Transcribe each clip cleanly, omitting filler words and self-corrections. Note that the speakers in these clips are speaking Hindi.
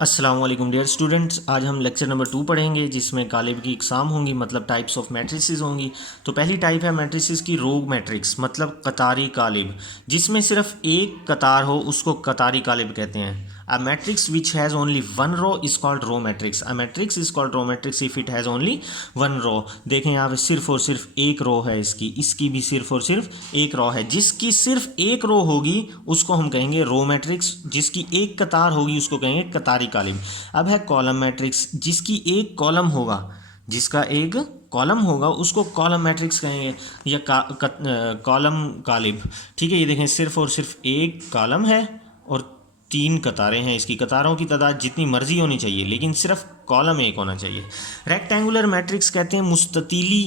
अस्सलाम वालेकुम डियर स्टूडेंट्स। आज हम लेक्चर नंबर 2 पढ़ेंगे जिसमें कालिब की इकसाम होंगी, मतलब टाइप्स ऑफ मैट्रिसेस होंगी। तो पहली टाइप है मैट्रिसेस की रोग मैट्रिक्स, मतलब कतारी कालिब, जिसमें सिर्फ एक कतार हो उसको कतारी कालिब कहते हैं। A matrix which has only one row is called row matrix. A matrix is called row matrix if it has only one row. देखें यहाँ पे सिर्फ और सिर्फ एक रो है, इसकी भी सिर्फ और सिर्फ एक रो है। जिसकी सिर्फ एक रो होगी उसको हम कहेंगे रो मैट्रिक्स, जिसकी एक कतार होगी उसको कहेंगे कतारी कालिब। अब है कॉलम मैट्रिक्स, जिसकी एक कॉलम होगा, जिसका एक कॉलम होगा उसको कॉलम मैट्रिक्स कहेंगे या कॉलम कालिब। ठीक है, ये देखें सिर्फ और सिर्फ एक कॉलम है और 3 कतारें हैं। इसकी कतारों की तादाद जितनी मर्जी होनी चाहिए, लेकिन सिर्फ कॉलम एक होना चाहिए। रेक्टेंगुलर मैट्रिक्स कहते हैं मुस्ततीली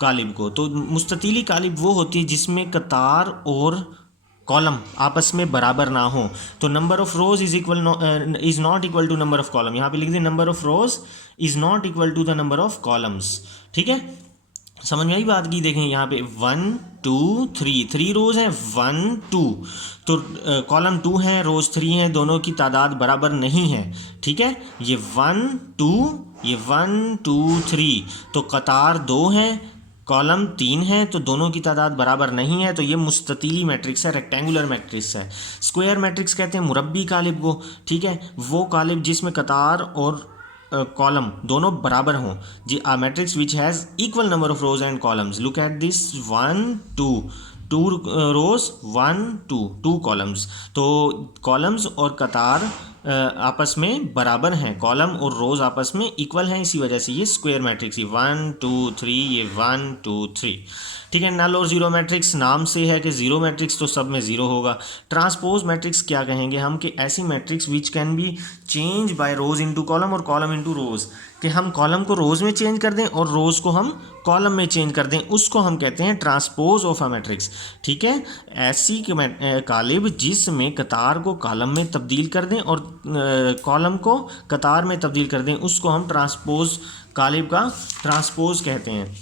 कालिब को। तो मुस्ततीली कालिब वो होती है जिसमें कतार और कॉलम आपस में बराबर ना हो। तो number of rows is not equal to number of column. यहाँ पे लिख दें number of rows is not equal to the number of columns. ठीक है, समझ में आई बात की। देखें यहाँ पे 1 2 3 रोज हैं, 1 2, तो कॉलम 2 हैं, रोज 3 हैं, दोनों की तादाद बराबर नहीं है। ठीक है, ये 1 2, ये 1 2 3, तो कतार 2 हैं, कॉलम 3 है, तो दोनों की तादाद बराबर नहीं है। तो ये मुस्ततीली मैट्रिक्स है, रेक्टेंगुलर मैट्रिक्स है। स्क्वायर मैट्रिक्स कहते हैं मुरब्बी कालिब को। ठीक है, वो कालिब जिसमें कतार और कॉलम दोनों बराबर हों। जी a matrix which has equal number of rows and columns. Look at this 1 2, 2 rows 1 2, 2 columns. तो कॉलम्स और कतार आपस में बराबर हैं, कॉलम और रोज आपस में इक्वल हैं, इसी वजह से ये स्क्वायर मैट्रिक्स, ये 1 2 3, ये 1 2 3। ठीक है, नल और जीरो मैट्रिक्स नाम से है कि जीरो मैट्रिक्स तो सब में जीरो होगा। ट्रांसपोज मैट्रिक्स क्या कहेंगे हम, कि ऐसी matrix which can be change bye rose into column और कॉलम इनटू रोज, कि हम कॉलम को रोज में चेंज कर दें और रोज को हम कॉलम में चेंज कर दें, उसको हम कहते हैं ट्रांसपोज ऑफ अ मैट्रिक्स। ठीक है, ऐसी कालिब जिसमें कतार को कॉलम में तब्दील कर दें और कॉलम को कतार में तब्दील कर दें, उसको हम ट्रांसपोज कालिब का ट्रांसपोज कहते हैं।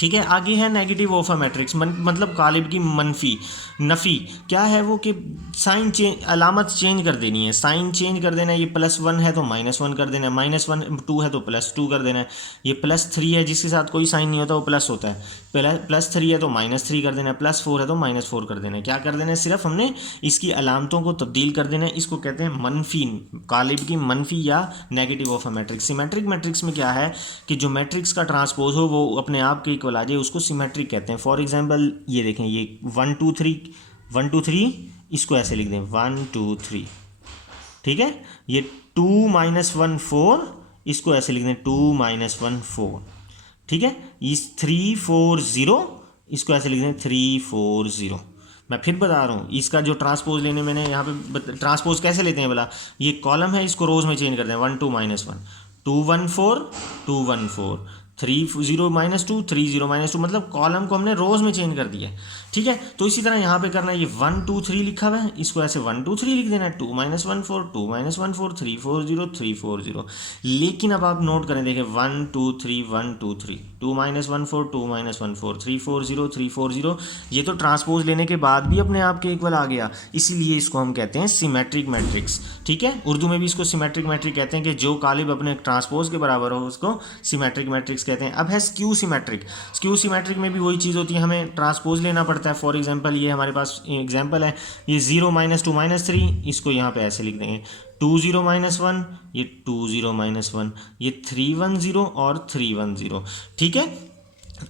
ठीक है, आगे है नेगेटिव ऑफ अ मैट्रिक्स, मतलब कालिब की मनफी नफ़ी। क्या है वो, कि साइन चेंज, अलामत चेंज कर देनी है, साइन चेंज कर देना है। ये +1 है तो -1 कर देना है, -1 2 है तो +2 कर देना है। ये +3 है जिसके साथ कोई साइन नहीं होता वो प्लस होता है, +3 है तो -3 कर देना है, +4 है तो -4 कर देना है। क्या कर देना है, सिर्फ हमने इसकी अलामतों को तब्दील कर देना है। इसको कहते हैं मनफी, कालिब की मनफी या negative of a matrix. Symmetric matrix में क्या है कि जो मैट्रिक्स का ट्रांसपोज हो वो अपने आप के इक्वल आ जाए, उसको सिमेट्रिक कहते हैं। फॉर एग्जांपल ये देखें, ये 1 2 3, इसको ऐसे लिख दें 1 2 3। ठीक है, ये 2 -1 4, इसको ऐसे लिख दें 2 -1 4। ठीक है, इस 3 4 0, इसको ऐसे लिख दें 3 4 0। मैं फिर बता रहा हूँ, इसका जो ट्रांसपोज लेने मैंने यहाँ पे ट्रांसपोज कैसे लेते हैं बोला, ये कॉलम है, इसको रोज में चेंज कर दें 1 2 -1 2 1 4 2 1 4 3 0 -2 3 0 -2, मतलब कॉलम को हमने रोज में चेंज कर दिया है। ठीक है, तो इसी तरह यहाँ पे करना है, ये 1 2 3 लिखा हुआ है, इसको ऐसे 1 2 3 लिख देना है, 2 -1 4 2 -1 4 3 4 0 3 4 0। लेकिन अब आप नोट करें, देखें 1 2 3 1 2 3 2 -1 4 2 -1 4 3 4 0 3 4 0। ये तो ट्रांसपोज लेने के बाद भी अपने आप के इक्वल आ गया, इसीलिए इसको हम कहते हैं सिमेट्रिक मैट्रिक्स। ठीक है, उर्दू में भी इसको सिमेट्रिक मैट्रिक कहते हैं, कि जो कालिब अपने ट्रांसपोज के बराबर हो उसको सिमेट्रिक मैट्रिक्स कहते हैं। अब है स्क्यू सिमेट्रिक। स्क्यू सिमेट्रिक में भी वही चीज़ होती है, हमें ट्रांसपोज लेना पड़ता है। फॉर एग्जांपल ये हमारे पास एग्जांपल है, ये 0 -2 -3, इसको यहाँ पे ऐसे लिख देंगे 2 0 -1, ये 2 0 -1, ये 3 1 0 और 3 1 0। ठीक है,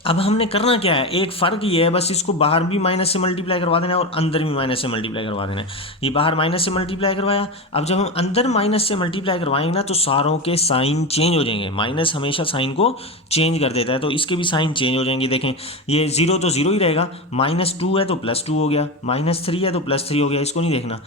अब हमने करना क्या है, एक फ़र्क ये है बस, इसको बाहर भी माइनस से मल्टीप्लाई करवा देना है और अंदर भी माइनस से मल्टीप्लाई करवा देना है। ये बाहर माइनस से मल्टीप्लाई करवाया, अब जब हम अंदर माइनस से मल्टीप्लाई करवाएंगे ना तो सारों के साइन चेंज हो जाएंगे। माइनस हमेशा साइन को चेंज कर देता है, तो इसके भी साइन चेंज हो जाएंगे। देखें, ये 0 तो 0 ही रहेगा, -2 है तो +2 हो गया, -3 है तो +3 हो गया, इसको नहीं देखना।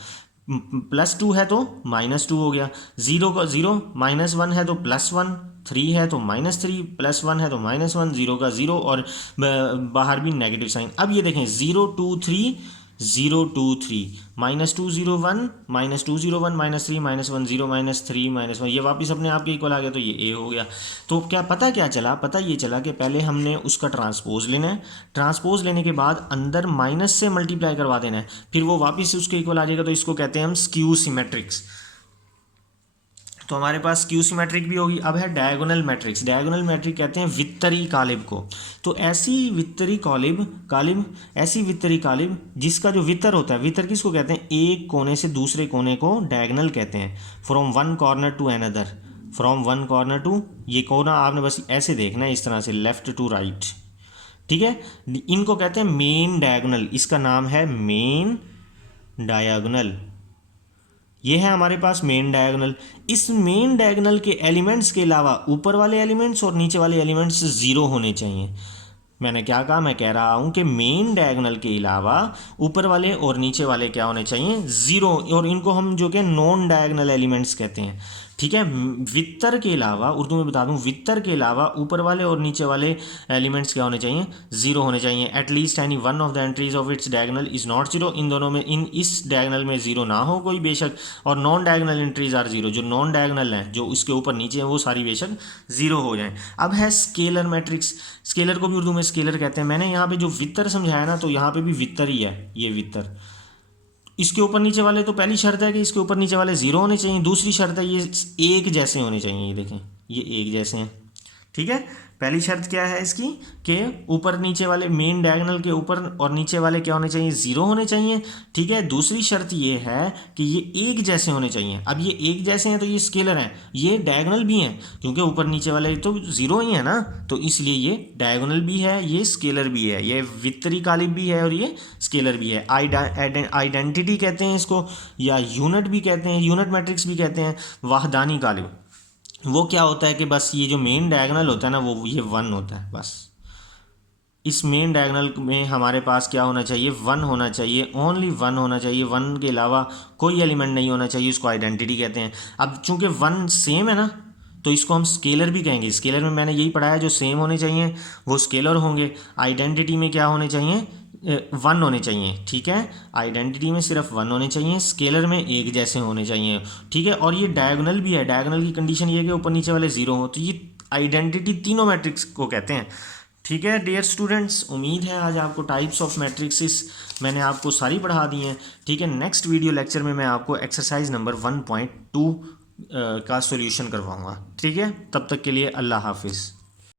+2 है तो -2 हो गया, 0 का 0, -1 है तो +1, 3 है तो -3, +1 है तो -1, 0 का 0 और बाहर भी नेगेटिव साइन। अब ये देखें 0 2 3 0 2 3, -2 0 1 -2 0 1 -3 -1 0 -3 -1, ये वापस अपने आप के इक्वल आ गया, तो ये ए हो गया। तो क्या चला, पता ये चला कि पहले हमने उसका ट्रांसपोज लेना है, ट्रांसपोज लेने के बाद अंदर माइनस से मल्टीप्लाई करवा देना है, फिर वो वापस उसके इक्वल आ जाएगा, तो इसको कहते हैं हम स्क्यू सिमेट्रिक्स। तो हमारे पास क्यू सिमेट्रिक भी होगी। अब है डायगोनल मैट्रिक्स। डायगोनल मैट्रिक कहते हैं वित्तरी कालिब को। तो ऐसी वित्तरी ऐसी वित्तरी कालिब जिसका जो वित्तर होता है, वित्तर किसको कहते हैं, एक कोने से दूसरे कोने को डायगोनल कहते हैं। From one corner to another, from one corner to, ये कोना आपने बस ऐसे देखना है इस तरह से, लेफ्ट टू राइट, ठीक है। इनको कहते हैं मेन डायगोनल, इसका नाम है मेन डायगोनल। ये है हमारे पास मेन डायगोनल। इस मेन डायगोनल के एलिमेंट्स के अलावा ऊपर वाले एलिमेंट्स और नीचे वाले एलिमेंट्स ज़ीरो होने चाहिए। मैंने क्या कहा, मैं कह रहा हूँ कि मेन डायगोनल के अलावा ऊपर वाले और नीचे वाले क्या होने चाहिए, ज़ीरो, और इनको हम जो कि नॉन डायगोनल एलिमेंट्स कहते हैं, ठीक है। वित्तर के अलावा, उर्दू में बता दूं, वित्तर के अलावा ऊपर वाले और नीचे वाले एलिमेंट्स क्या होने चाहिए, जीरो होने चाहिए। At least any one of the entries of its diagonal is not zero, इन दोनों में, इस डायगोनल में जीरो ना हो कोई बेशक, और non diagonal entries are zero, जो नॉन डायगोनल हैं, जो इसके ऊपर नीचे हैं, वो सारी बेशक जीरो हो जाएं। अब है स्केलर मैट्रिक्स। स्केलर को भी उर्दू में स्केलर कहते हैं। मैंने यहाँ पे जो वित्तर समझाया ना, तो यहाँ पे भी वित्तर ही है, ये वित्तर। इसके ऊपर नीचे वाले, तो पहली शर्त है कि इसके ऊपर नीचे वाले जीरो होने चाहिए। दूसरी शर्त है ये एक जैसे होने चाहिए। ये देखें, ये एक जैसे हैं, ठीक है। पहली शर्त क्या है इसकी, कि ऊपर नीचे वाले मेन डायगोनल के ऊपर और नीचे वाले क्या होने चाहिए, जीरो होने चाहिए, ठीक है। दूसरी शर्त ये है कि ये एक जैसे होने चाहिए। अब ये एक जैसे हैं तो ये स्केलर हैं, ये डायगोनल भी हैं, क्योंकि ऊपर नीचे वाले तो जीरो ही है ना, तो इसलिए ये डायगोनल भी है, ये स्केलर भी है, ये वित्तरी कालिब भी है और ये स्केलर भी है। आइडेंटिटी कहते हैं इसको, या यूनिट भी कहते हैं, यूनिट मैट्रिक्स भी कहते हैं। वाहदानी कालिब, वो क्या होता है कि बस ये जो मेन डायगोनल होता है ना, वो ये वन होता है बस। इस मेन डायगोनल में हमारे पास क्या होना चाहिए, वन होना चाहिए, ओनली वन होना चाहिए, वन के अलावा कोई एलिमेंट नहीं होना चाहिए, उसको आइडेंटिटी कहते हैं। अब चूंकि वन सेम है ना, तो इसको हम स्केलर भी कहेंगे। स्केलर में मैंने यही पढ़ाया, जो सेम होने चाहिए वो स्केलर होंगे। आइडेंटिटी में क्या होने चाहिए, वन होने चाहिए, ठीक है। आइडेंटिटी में सिर्फ वन होने चाहिए, स्केलर में एक जैसे होने चाहिए, ठीक है। और ये डायगोनल भी है। डायगोनल की कंडीशन ये है कि ऊपर नीचे वाले जीरो हो, तो ये आइडेंटिटी तीनों मैट्रिक्स को कहते हैं, ठीक है। डियर स्टूडेंट्स, उम्मीद है आज आपको टाइप्स ऑफ मैट्रिक्सिस मैंने आपको सारी पढ़ा दी हैं, ठीक है। नेक्स्ट वीडियो लेक्चर में मैं आपको एक्सरसाइज नंबर 1.2 का सॉल्यूशन करवाऊंगा, ठीक है। तब तक के लिए अल्लाह हाफिज़।